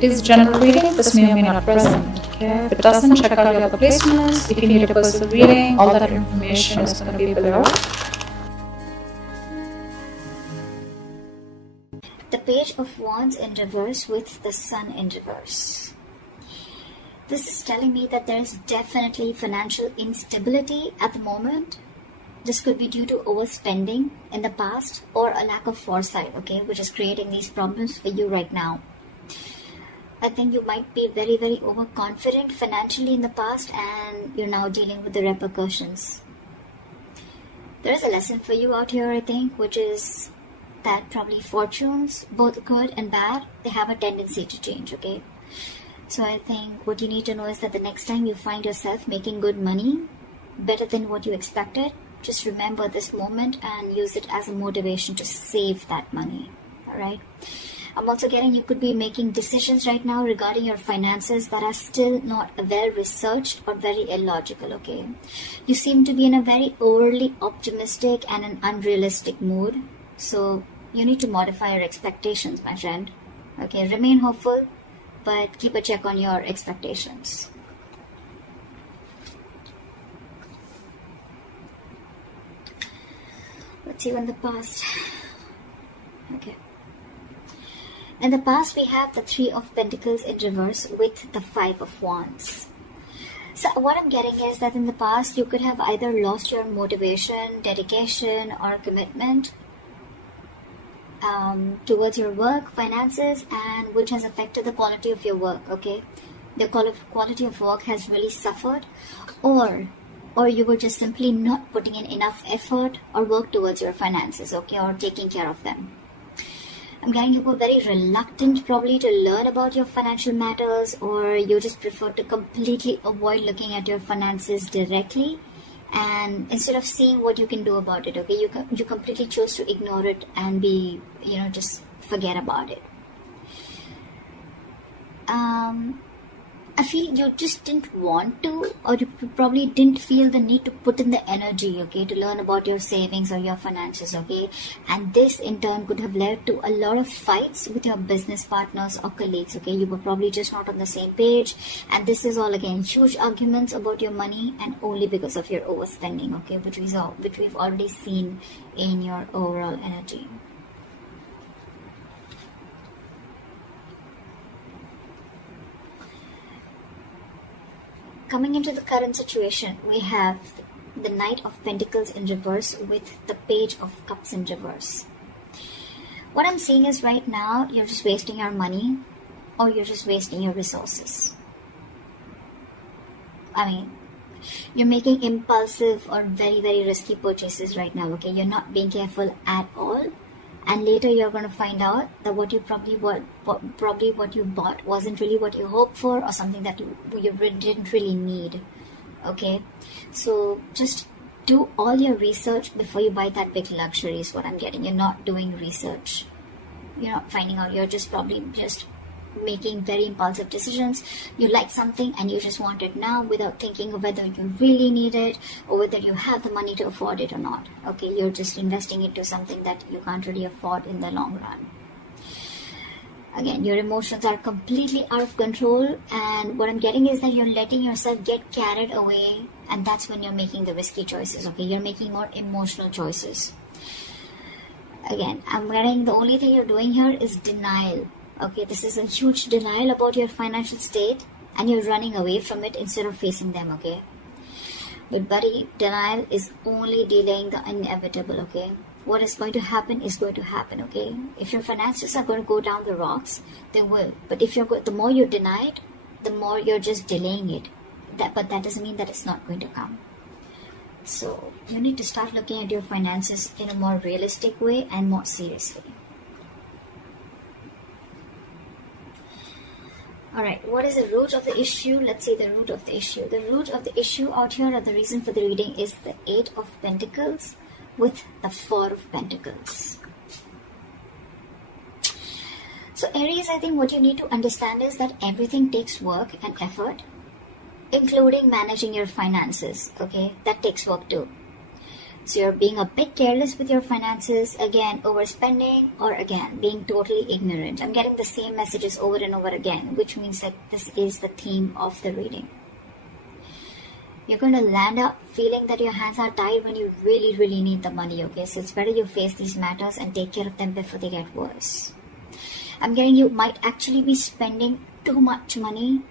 It is general reading. This may or may not resonate. Okay? If it doesn't, check out your other placements. If you need a personal reading, all that information is going to be below. The Page of Wands in reverse with the Sun in reverse. This is telling me that there is definitely financial instability at the moment. This could be due to overspending in the past or a lack of foresight, okay, which is creating these problems for you right now. I think you might be very, very overconfident financially in the past and you're now dealing with the repercussions. There is a lesson for you out here, I think, which is that probably fortunes, both good and bad, they have a tendency to change, okay? So I think what you need to know is that the next time you find yourself making good money, better than what you expected, just remember this moment and use it as a motivation to save that money, alright? I'm also getting you could be making decisions right now regarding your finances that are still not well researched or very illogical, okay? You seem to be in a very overly optimistic and an unrealistic mood. So you need to modify your expectations, my friend. Okay, remain hopeful, but keep a check on your expectations. Let's see in the past. Okay. In the past, we have the Three of Pentacles in reverse with the Five of Wands. So what I'm getting is that in the past, you could have either lost your motivation, dedication, or commitment towards your work, finances, and which has affected the quality of your work, okay? The quality of work has really suffered, or you were just simply not putting in enough effort or work towards your finances, okay, or taking care of them. I'm getting you were very reluctant probably to learn about your financial matters, or you just prefer to completely avoid looking at your finances directly, and instead of seeing what you can do about it, okay, you completely chose to ignore it and be, just forget about it. I feel you just didn't want to, or you probably didn't feel the need to put in the energy, okay, to learn about your savings or your finances, okay? And this in turn could have led to a lot of fights with your business partners or colleagues, okay? You were probably just not on the same page, and this is all again huge arguments about your money, and only because of your overspending, okay, which we've already seen in your overall energy. Coming into the current situation, we have the Knight of Pentacles in reverse with the Page of Cups in reverse. What I'm seeing is right now, you're just wasting your money or you're just wasting your resources. I mean, you're making impulsive or very, very risky purchases right now, okay? You're not being careful at all. And later you're going to find out that what you what you bought wasn't really what you hoped for, or something that you didn't really need. Okay, so just do all your research before you buy that big luxury is what I'm getting. You're not doing research. You're not finding out. You're just probably just making very impulsive decisions. You like something and you just want it now without thinking of whether you really need it or whether you have the money to afford it or not. Okay, you're just investing into something that you can't really afford in the long run. Again, your emotions are completely out of control, and what I'm getting is that you're letting yourself get carried away, and that's when you're making the risky choices. Okay, you're making more emotional choices. Again, I'm getting the only thing you're doing here is denial. Okay, this is a huge denial about your financial state, and you're running away from it instead of facing them, okay? But buddy, denial is only delaying the inevitable, okay? What is going to happen is going to happen, okay? If your finances are going to go down the rocks, they will. But if the more you deny it, the more you're just delaying it. But that doesn't mean that it's not going to come. So you need to start looking at your finances in a more realistic way and more seriously. Alright, what is the root of the issue? Let's see the root of the issue. The root of the issue out here, or the reason for the reading, is the Eight of Pentacles with the Four of Pentacles. So Aries, I think what you need to understand is that everything takes work and effort, including managing your finances, okay? That takes work too. So you're being a bit careless with your finances, again overspending, or again being totally ignorant. I'm getting the same messages over and over again, which means that this is the theme of the reading. You're going to land up feeling that your hands are tied when you really, really need the money, okay? So it's better you face these matters and take care of them before they get worse. I'm getting you might actually be spending too much money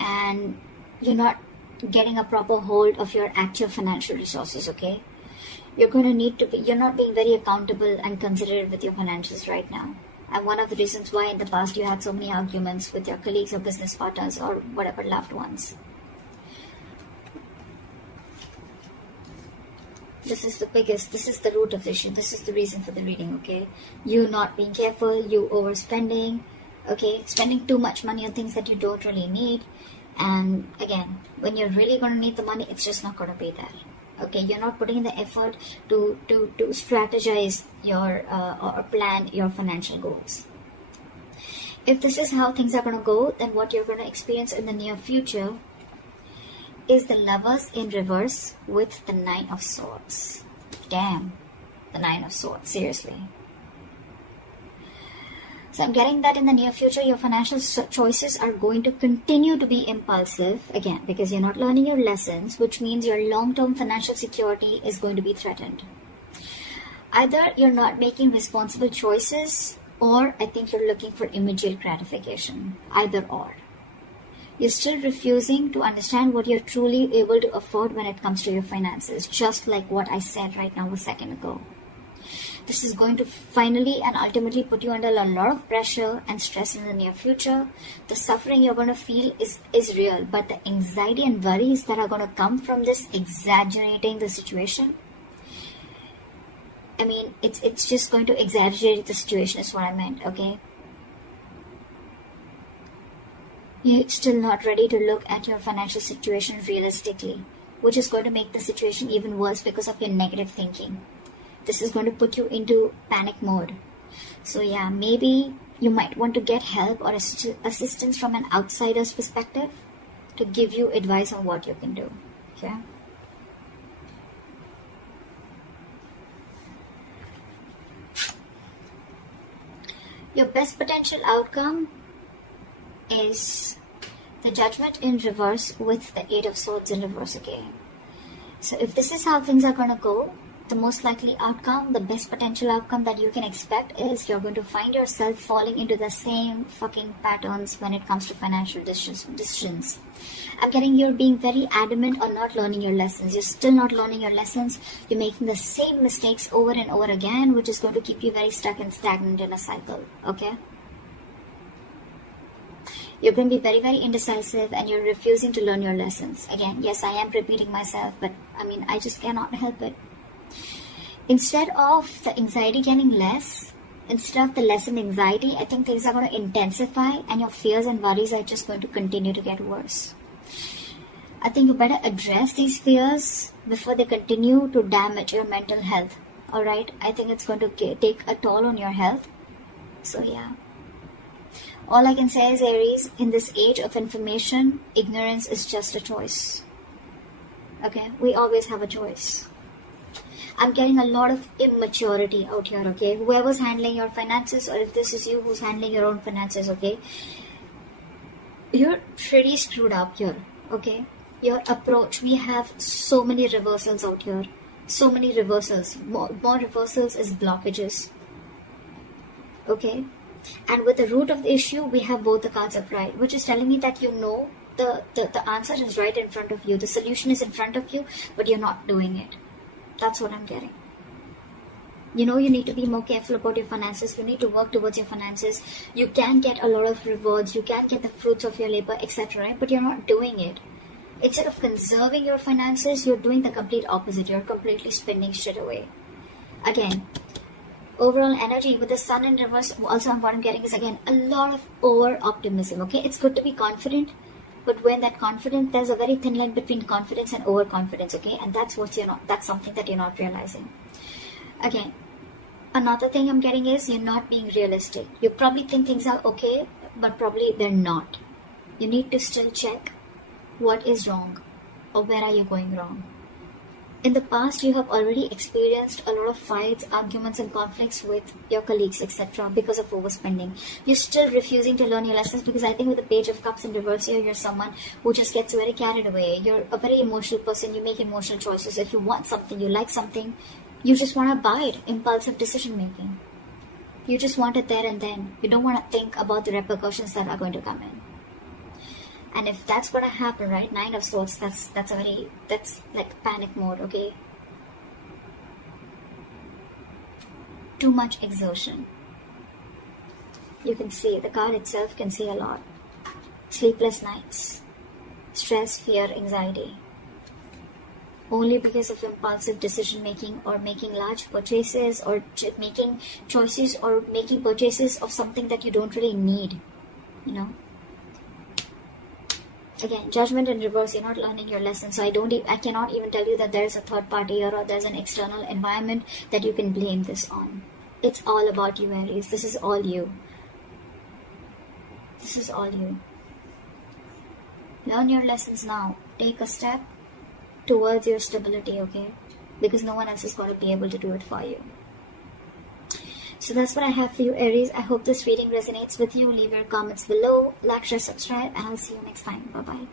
and you're not getting a proper hold of your actual financial resources, okay? You're going to need to be, you're not being very accountable and considerate with your finances right now. And one of the reasons why in the past you had so many arguments with your colleagues or business partners or whatever loved ones. This is the root of the issue. This is the reason for the reading, okay? You not being careful, you overspending, okay? Spending too much money on things that you don't really need. And again, when you're really going to need the money, it's just not going to be there. Okay, you're not putting in the effort to strategize your or plan your financial goals. If this is how things are going to go, then what you're going to experience in the near future is the Lovers in reverse with the 9 of Swords. Damn, the 9 of Swords, seriously. So I'm getting that in the near future, your financial choices are going to continue to be impulsive, again, because you're not learning your lessons, which means your long-term financial security is going to be threatened. Either you're not making responsible choices, or I think you're looking for immediate gratification. Either or. You're still refusing to understand what you're truly able to afford when it comes to your finances, just like what I said right now a second ago. This is going to finally and ultimately put you under a lot of pressure and stress in the near future. The suffering you're going to feel is real, but the anxiety and worries that are going to come from this exaggerating the situation, I mean, it's just going to exaggerate the situation is what I meant, okay? You're still not ready to look at your financial situation realistically, which is going to make the situation even worse because of your negative thinking. This is going to put you into panic mode. So yeah, maybe you might want to get help or assistance from an outsider's perspective to give you advice on what you can do. Okay? Your best potential outcome is the Judgment in reverse with the 8 of Swords in reverse again. So if this is how things are going to go, the most likely outcome, the best potential outcome that you can expect is you're going to find yourself falling into the same fucking patterns when it comes to financial decisions. I'm getting you're being very adamant on not learning your lessons. You're still not learning your lessons. You're making the same mistakes over and over again, which is going to keep you very stuck and stagnant in a cycle. Okay? You're going to be very, very indecisive and you're refusing to learn your lessons. Again, yes, I am repeating myself, but I mean, I just cannot help it. Instead of the anxiety getting less, instead of the lessened anxiety, I think things are going to intensify and your fears and worries are just going to continue to get worse. I think you better address these fears before they continue to damage your mental health. Alright? I think it's going to take a toll on your health. So yeah. All I can say is, Aries, in this age of information, ignorance is just a choice. Okay? We always have a choice. I'm getting a lot of immaturity out here, okay? Whoever's handling your finances, or if this is you who's handling your own finances, okay? You're pretty screwed up here, okay? Your approach, we have so many reversals out here. So many reversals. More reversals is blockages. Okay? And with the root of the issue, we have both the cards upright, which is telling me that you know the answer is right in front of you. The solution is in front of you, but you're not doing it. That's what I'm getting. You know you need to be more careful about your finances. You need to work towards your finances. You can get a lot of rewards. You can get the fruits of your labor, etc. Right? But you're not doing it. Instead of conserving your finances, you're doing the complete opposite. You're completely spending shit away. Again, overall energy with the Sun in reverse, also what I'm getting is, again, a lot of over-optimism. Okay, it's good to be confident. But when that confidence, there's a very thin line between confidence and overconfidence, okay? And that's something that you're not realizing. Again, another thing I'm getting is you're not being realistic. You probably think things are okay, but probably they're not. You need to still check what is wrong or where are you going wrong. In the past, you have already experienced a lot of fights, arguments, and conflicts with your colleagues, etc., because of overspending. You're still refusing to learn your lessons because I think with the Page of Cups in reverse here, you're someone who just gets very carried away. You're a very emotional person. You make emotional choices. If you want something, you like something, you just want to buy it. Impulsive decision making. You just want it there and then. You don't want to think about the repercussions that are going to come in. And if that's going to happen, right, Nine of Swords, that's like panic mode, okay? Too much exertion. You can see, the card itself can see a lot. Sleepless nights. Stress, fear, anxiety. Only because of impulsive decision making or making large purchases or making choices or making purchases of something that you don't really need, you know? Again, judgment in reverse, you're not learning your lesson. So I cannot even tell you that there's a third party here or there's an external environment that you can blame this on. It's all about you, Aries. This is all you. This is all you. Learn your lessons now. Take a step towards your stability, okay? Because no one else is going to be able to do it for you. So that's what I have for you, Aries. I hope this reading resonates with you. Leave your comments below, like, share, subscribe, and I'll see you next time. Bye-bye.